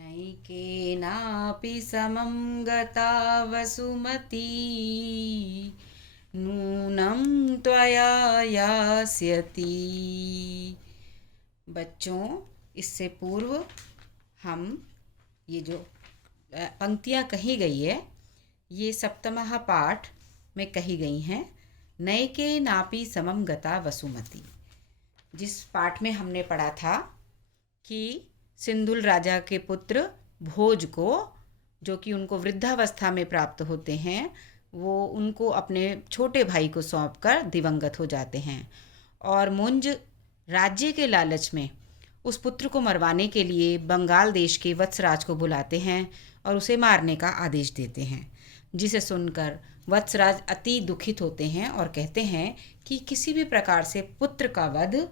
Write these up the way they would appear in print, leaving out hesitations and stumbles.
नैकेनापि समं गता वसुमती नूनं त्वया यास्यति। बच्चों, इससे पूर्व हम ये जो पंक्तियाँ कही गई है ये सप्तमः पाठ में कही गई हैं। नैके नापि समं गता वसुमती, जिस पाठ में हमने पढ़ा था कि सिंधुल राजा के पुत्र भोज को, जो कि उनको वृद्धावस्था में प्राप्त होते हैं, वो उनको अपने छोटे भाई को सौंपकर दिवंगत हो जाते हैं और मुंज राज्य के लालच में उस पुत्र को मरवाने के लिए बंगाल देश के वत्सराज को बुलाते हैं और उसे मारने का आदेश देते हैं, जिसे सुनकर वत्सराज अति दुखित होते हैं और कहते हैं कि किसी भी प्रकार से पुत्र का वध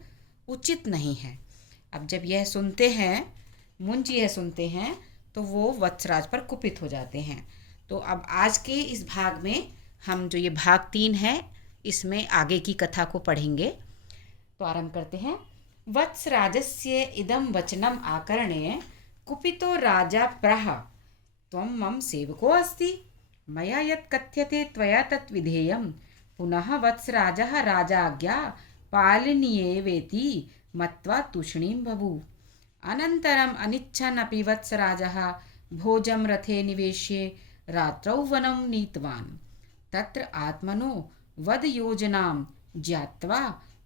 उचित नहीं है। अब जब यह सुनते हैं, मुंज यह सुनते हैं, तो वो वत्सराज पर कुपित हो जाते हैं। तो अब आज के इस भाग में हम जो ये भाग 3 है, इसमें आगे की कथा को पढ़ेंगे। तो आरंभ करते हैं। वत्सराजस्य इदं वचनम् आकर्ण्य कुपितो राजा प्रह त्वं मम सेवको अस्ति, मया यत् कथ्यते त्वया तत् विधेयं। पुनः वत्सराजः राजाज्ञा पालनीयेवेति मत्वा तूष्णीं बभूव। अनन्तरम् अनिच्छन् अपि वत्सराजः भोजं रथे निवेश्य रात्रौ वनं नीतवान्। तत्र आत्मनो वधयोजनां ज्ञात्वा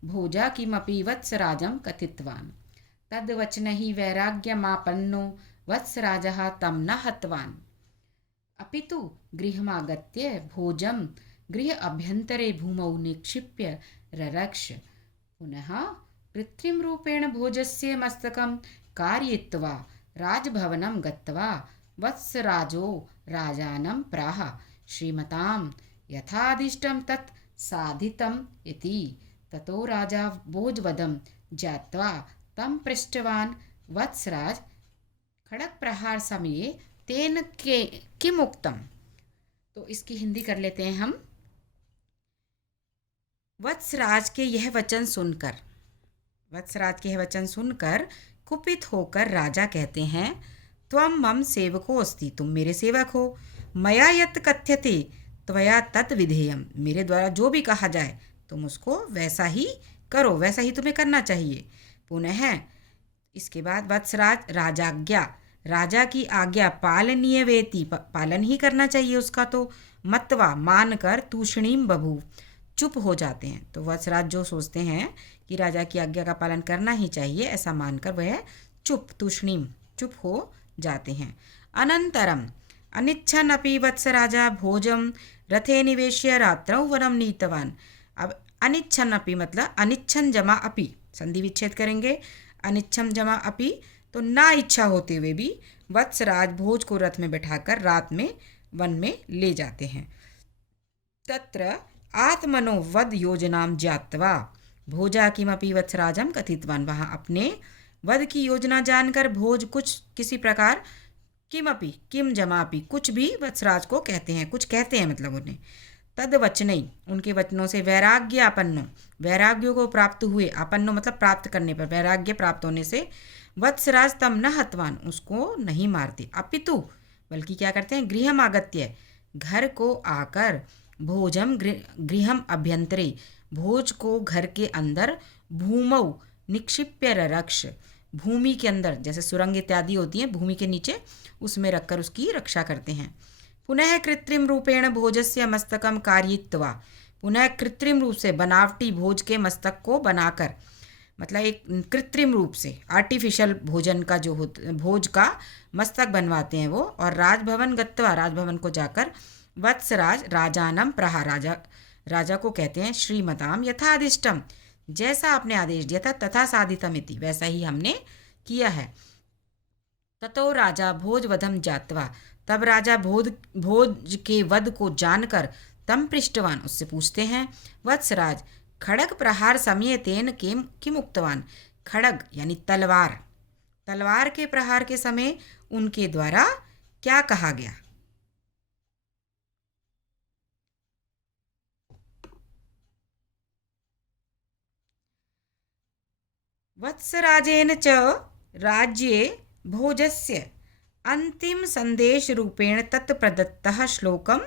भोजा किमपि वत्सराजं कथितवान्। तद्वचनैः वैराग्यमापन्नो वत्सराजः तं न हतवान्, अपितु गृहमागत्य भोजं गृह अभ्यन्तरे भूमौ निक्षिप्य ररक्ष। पुनः कृत्रिमरूपेण भोजस्य मस्तकं कारयित्वा राजभवनं गत्वा वत्सराजो राजानं प्राह, श्रीमतां यथादिष्टं तत् साधितम् इति। ततो राजा भोजवधं ज्ञात्वा तं पृष्टवान्। वत्सराज, खड़ग प्रहार समये तेन के किम उक्तम। तो इसकी हिंदी कर लेते हैं हम। वत्सराज के यह वचन सुनकर कुपित होकर राजा कहते हैं, त्वं मम सेवको अस्ति, तुम मेरे सेवक हो। मया यत् कथ्यते त्वया तत् विधेयम, मेरे द्वारा जो भी कहा जाए तुम उसको वैसा ही करो, वैसा ही तुम्हें करना चाहिए। पुनः इसके बाद वत्सराज राजाज्ञा, राजा की आज्ञा पालनीय वेति, पालन ही करना चाहिए उसका, तो मत्वा मानकर तूष्णीम बभूव, चुप हो जाते हैं। तो वत्सराज जो सोचते हैं कि राजा की आज्ञा का पालन करना ही चाहिए, ऐसा मानकर वह तूष्णीम चुप हो जाते हैं। अनंतरम अनिच्छन् अपि वत्सराजा भोजम रथे निवेश्य रात्रौ वनं नीतवान। अब अनिच्छन् अपि मतलब अनिच्छन् जमा अपि, संधि विच्छेद करेंगे। अनिच्छन् जमा अपि तो ना इच्छा होते हुए भी वत्सराज भोज को रथ में बैठाकर रात में वन में ले जाते हैं। तत्र आत्मनो वध योजनां ज्ञात्वा भोजा किमपि वत्सराजं कथितवान, वहाँ अपने वध की योजना जानकर भोज कुछ किसी प्रकार किमपि किम जमापि कुछ भी वत्सराज को कहते हैं, कुछ कहते हैं मतलब उन्हें। तद वचनई, उनके वचनों से वैराग्य आपन्नो, वैराग्य को प्राप्त हुए, आपन्नो मतलब प्राप्त करने पर, वैराग्य प्राप्त होने से वत्सराज तम न हतवान, उसको नहीं मारते, अपितु बल्कि क्या करते हैं, गृहम आगत्य, घर को आकर, भोजम गृहम अभ्यंतरे, भोज को घर के अंदर, भूमौ निक्षिप्य रक्ष, भूमि के अंदर जैसे सुरंग इत्यादि होती हैं भूमि के नीचे, उसमें रखकर उसकी रक्षा करते हैं। पुनः कृत्रिम रूपेण भोजस्य मस्तकम कारयित्वा, पुनः कृत्रिम रूप से बनावटी भोज के मस्तक को बनाकर, मतलब एक कृत्रिम रूप से आर्टिफिशियल भोजन का जो भोज का मस्तक बनवाते हैं वो, और राजभवन गत्वा, राजभवन को जाकर वत्सराज राजानम प्रहा, राजा को कहते हैं, श्रीमताम यथादिष्टम, जैसा आपने आदेश दिया था, तथा साधितमिति, वैसा ही हमने किया है। ततो राजा भोजवधम ज्ञात्वा, तब राजा भोज के वध को जानकर तम पृष्ठवान, उससे पूछते हैं, वत्सराज खड़ग प्रहार समय तेन किम उक्तवान, खड़ग यानी तलवार, तलवार के प्रहार के समय उनके द्वारा क्या कहा गया। वत्सराजेन च राज्ये भोजस्य अंतिम संदेश रूपेण तत्प्रदत्तः श्लोकम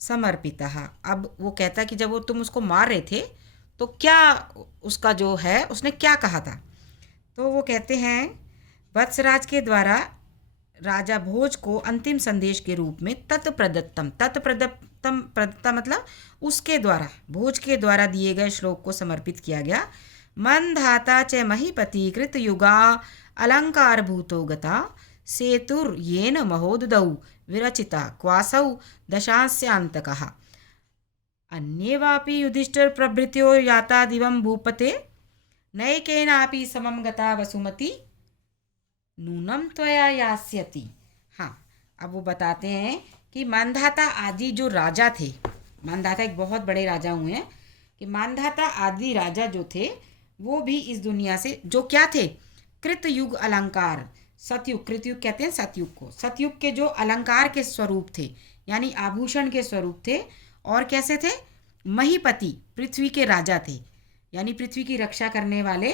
समर्पितः। अब वो कहता है कि जब वो तुम उसको मार रहे थे तो क्या उसका जो है उसने क्या कहा था। तो वो कहते हैं वत्सराज के द्वारा राजा भोज को अंतिम संदेश के रूप में तत्प्रदत्तम, तत्प्रदत्तम प्रदत्ता मतलब उसके द्वारा, भोज के द्वारा दिए गए श्लोक को समर्पित किया गया। मंधाता च महीपति कृत युगा अलंकार भूतो गता सेतुर येन महोददौ विरचिता क्वासौ दशांस्यांतकः। अन्ये वापि युधिष्ठिर प्रभृत्यो याता दिवं भूपते नैकेनापि समं गता वसुमती नूनम त्वया यास्यति। हाँ, अब वो बताते हैं कि मानधाता आदि जो राजा थे, मानधाता एक बहुत बड़े राजा हुए हैं, कि मानधाता आदि राजा जो थे वो भी इस दुनिया से जो क्या थे, कृतयुग अलंकार, सतयुग, कृतयुग कहते हैं सतयुग को, सतयुग के जो अलंकार के स्वरूप थे यानी आभूषण के स्वरूप थे, और कैसे थे, महीपति पृथ्वी के राजा थे यानी पृथ्वी की रक्षा करने वाले,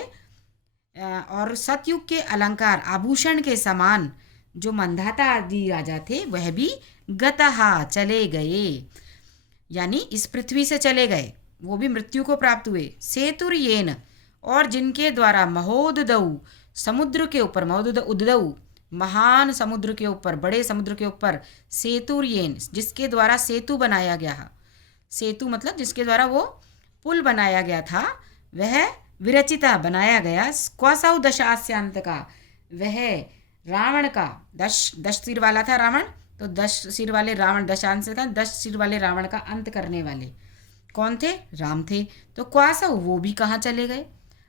और सतयुग के अलंकार आभूषण के समान जो मंधाता आदि राजा थे वह भी गतहा चले गए, यानी इस पृथ्वी से चले गए, वो भी मृत्यु को प्राप्त हुए। सेतुर्येन, और जिनके द्वारा महोददौ, समुद्र के ऊपर, महोदद उददौ महान समुद्र के ऊपर, बड़े समुद्र के ऊपर, सेतुर्येन जिसके द्वारा सेतु बनाया गया, सेतु मतलब जिसके द्वारा वो पुल बनाया गया था, वह विरचिता बनाया गया, क्वासौ दशास्यांत का, वह रावण का, दश दश सिर वाला था रावण, तो 10 सिर वाले रावण, दशांश का 10 सिर वाले रावण का अंत करने वाले कौन थे, राम थे। तो क्वासौ वो भी कहाँ चले गए,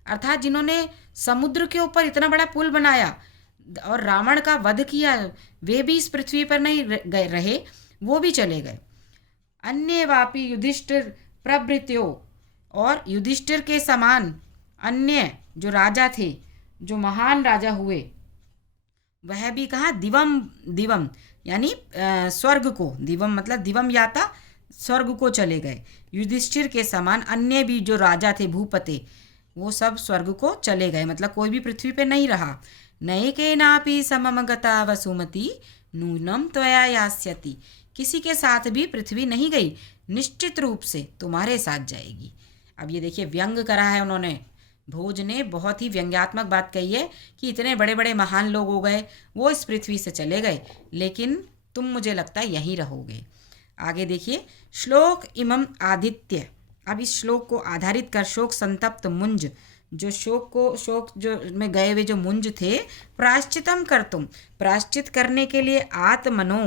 अर्थात जिन्होंने समुद्र के ऊपर इतना बड़ा पुल बनाया और रावण का वध किया, वे भी इस पृथ्वी पर नहीं गए रहे, वो भी चले गए। अन्य वापी युधिष्ठिर प्रभृत्यो, और युधिष्ठिर के समान अन्य जो राजा थे, जो महान राजा हुए, वह भी कहाँ, दिवम, दिवम यानी स्वर्ग को, दिवम मतलब दिवम याता, स्वर्ग को चले गए। युधिष्ठिर के समान अन्य भी जो राजा थे भूपते, वो सब स्वर्ग को चले गए, मतलब कोई भी पृथ्वी पे नहीं रहा। नैकेनापि समम गता वसुमती नूनम त्वया यास्यति, किसी के साथ भी पृथ्वी नहीं गई, निश्चित रूप से तुम्हारे साथ जाएगी। अब ये देखिए व्यंग करा है उन्होंने, भोज ने बहुत ही व्यंग्यात्मक बात कही है कि इतने बड़े बड़े महान लोग हो गए, वो इस पृथ्वी से चले गए, लेकिन तुम मुझे लगता है यहीं रहोगे। आगे देखिए, श्लोक इमम आदित्य, अब इस श्लोक को आधारित कर शोक संतप्त मुंज, जो शोक जो में गए हुए जो मुंज थे, प्रायश्चितम कर तुम, प्रायश्चित करने के लिए आत्मनो,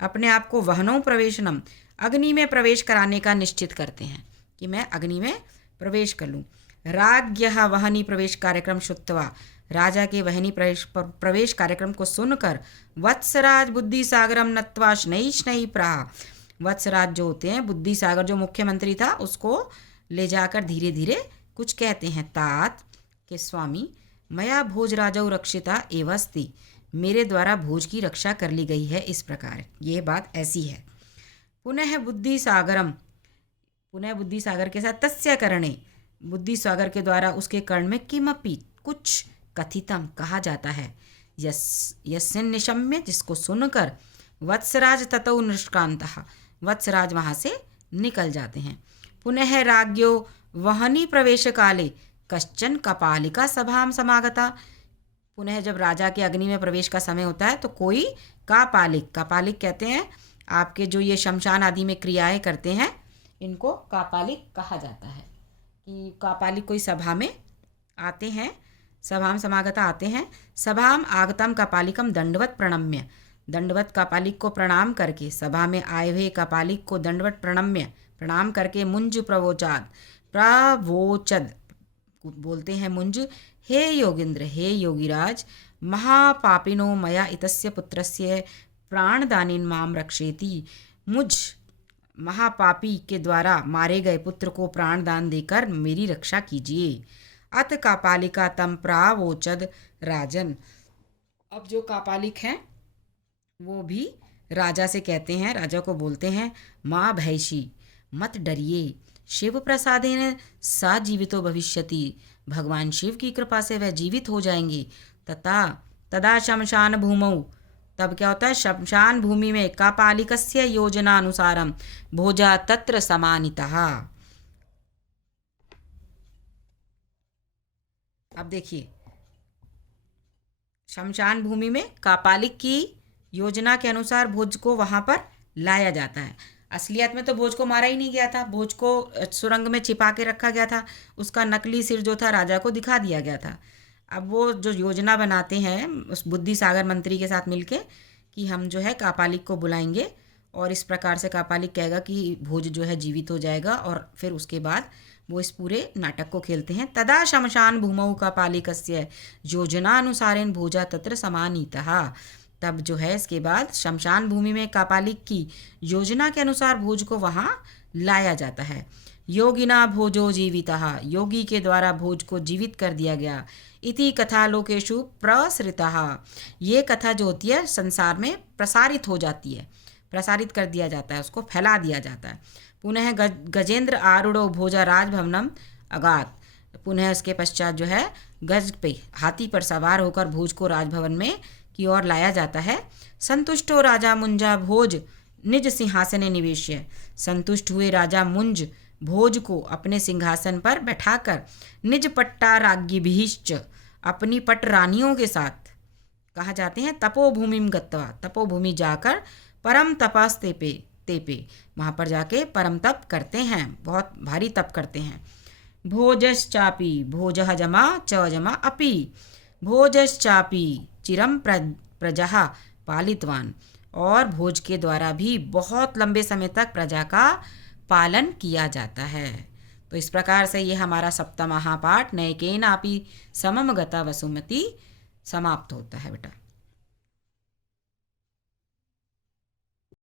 अपने आप को वहनो प्रवेशनम, अग्नि में प्रवेश कराने का निश्चित करते हैं कि मैं अग्नि में प्रवेश कर लूँ। राज्ञः वहनी प्रवेश कार्यक्रम श्रुत्वा, राजा के वहनी प्रवेश कार्यक्रम को सुनकर वत्सराज बुद्धि सागरम नत्वा शनैः शनैः प्राह, वत्सराज जो होते हैं, बुद्धि सागर जो मुख्यमंत्री था, उसको ले जाकर धीरे धीरे कुछ कहते हैं, तात के स्वामी मया भोजराजौ रक्षिता एवस्ति, मेरे द्वारा भोज की रक्षा कर ली गई है, इस प्रकार ये बात ऐसी है। पुनः बुद्धि सागरम, पुनः बुद्धि सागर के साथ तस्य करणे, बुद्धि सागर के द्वारा उसके कर्ण में किमपि कुछ कथितम कहा जाता है, यस यस्य निशम्य जिसको सुनकर वत्सराज ततौ निष्क्रांतः, वत्सराज वहाँ से निकल जाते हैं। पुनः राज्ञो वहनी प्रवेश काले कश्चन कपालिका सभाम समागता, पुनः जब राजा के अग्नि में प्रवेश का समय होता है तो कोई कापालिक, कापालिक कहते हैं आपके जो ये शमशान आदि में क्रियाएं करते हैं, इनको कापालिक कहा जाता है, कि कापालिक कोई सभा में आते हैं, सभाम समागता आते हैं, सभाम आगतम कापालिकम दंडवत प्रणम्य, दंडवत कापालिक को प्रणाम करके, सभा में आए हुए कापालिक को दंडवत प्रणम्य प्रणाम करके, मुंज प्रवोचाद, प्रवोचद बोलते हैं मुंज, हे योगींद्र, हे योगीराज, महापापिनो मया इतस्य पुत्रस्य प्राणदानिन माम रक्षेति, मुझ महापापी के द्वारा मारे गए पुत्र को प्राणदान देकर मेरी रक्षा कीजिए। अत कापालिका तम प्रावोचद राजन, अब जो कापालिक हैं वो भी राजा से कहते हैं, राजा को बोलते हैं, माँ भैषी मत डरिए, शिव प्रसादेन सा जीवितो भविष्यति, भगवान शिव की कृपा से वह जीवित हो जाएंगे। तथा तदा शमशान भूमौ, तब क्या होता है, शमशान भूमि में कापालिकस्य योजनानुसारम भोजा तत्र समानितः। अब देखिए, शमशान भूमि में कापालिक की योजना के अनुसार भोज को वहां पर लाया जाता है। असलियत में तो भोज को मारा ही नहीं गया था, भोज को सुरंग में छिपा के रखा गया था, उसका नकली सिर जो था राजा को दिखा दिया गया था। अब वो जो योजना बनाते हैं उस बुद्धि सागर मंत्री के साथ मिलके कि हम जो है कापालिक को बुलाएंगे और इस प्रकार से कापालिक कहेगा कि भोज जो है जीवित हो जाएगा, और फिर उसके बाद वो इस पूरे नाटक को खेलते हैं। तदा शमशान भूमौ कापालिकस्य योजनानुसारेण भोजा तत्र समानीतः। तब जो है इसके बाद शमशान भूमि में कापालिक की योजना के अनुसार भोज को वहाँ लाया जाता है। योगिना भोजो जीवितः, योगी के द्वारा भोज को जीवित कर दिया गया। इति कथा लोकेशु प्रसृतः, ये कथा जो होती है संसार में प्रसारित हो जाती है, प्रसारित कर दिया जाता है, उसको फैला दिया जाता है। पुनः गजेंद्र आरूढ़ो भोजा राजभवनम अगात, पुनः इसके पश्चात जो है गज पे हाथी पर सवार होकर भोज को राजभवन में की ओर लाया जाता है। संतुष्टो राजा मुंजा भोज निज सिंहासने निवेश्य, संतुष्ट हुए राजा मुंज भोज को अपने सिंहासन पर बैठाकर निज पट्टा राज्ञिभिश्च, अपनी पट रानियों के साथ कहा जाते हैं तपोभूमिम गत्वा, तपोभूमि जाकर परम तपस तेपे तेपे, वहाँ पर जाके परम तप करते हैं, बहुत भारी तप करते हैं। भोजश्चापि भोजः जमा च जमा अपि, भोजश्चापि चिरम प्रजा पालितवान, और भोज के द्वारा भी बहुत लंबे समय तक प्रजा का पालन किया जाता है। तो इस प्रकार से ये हमारा सप्तमहापाठ नयकेनापि समम गता वसुमति समाप्त होता है बेटा।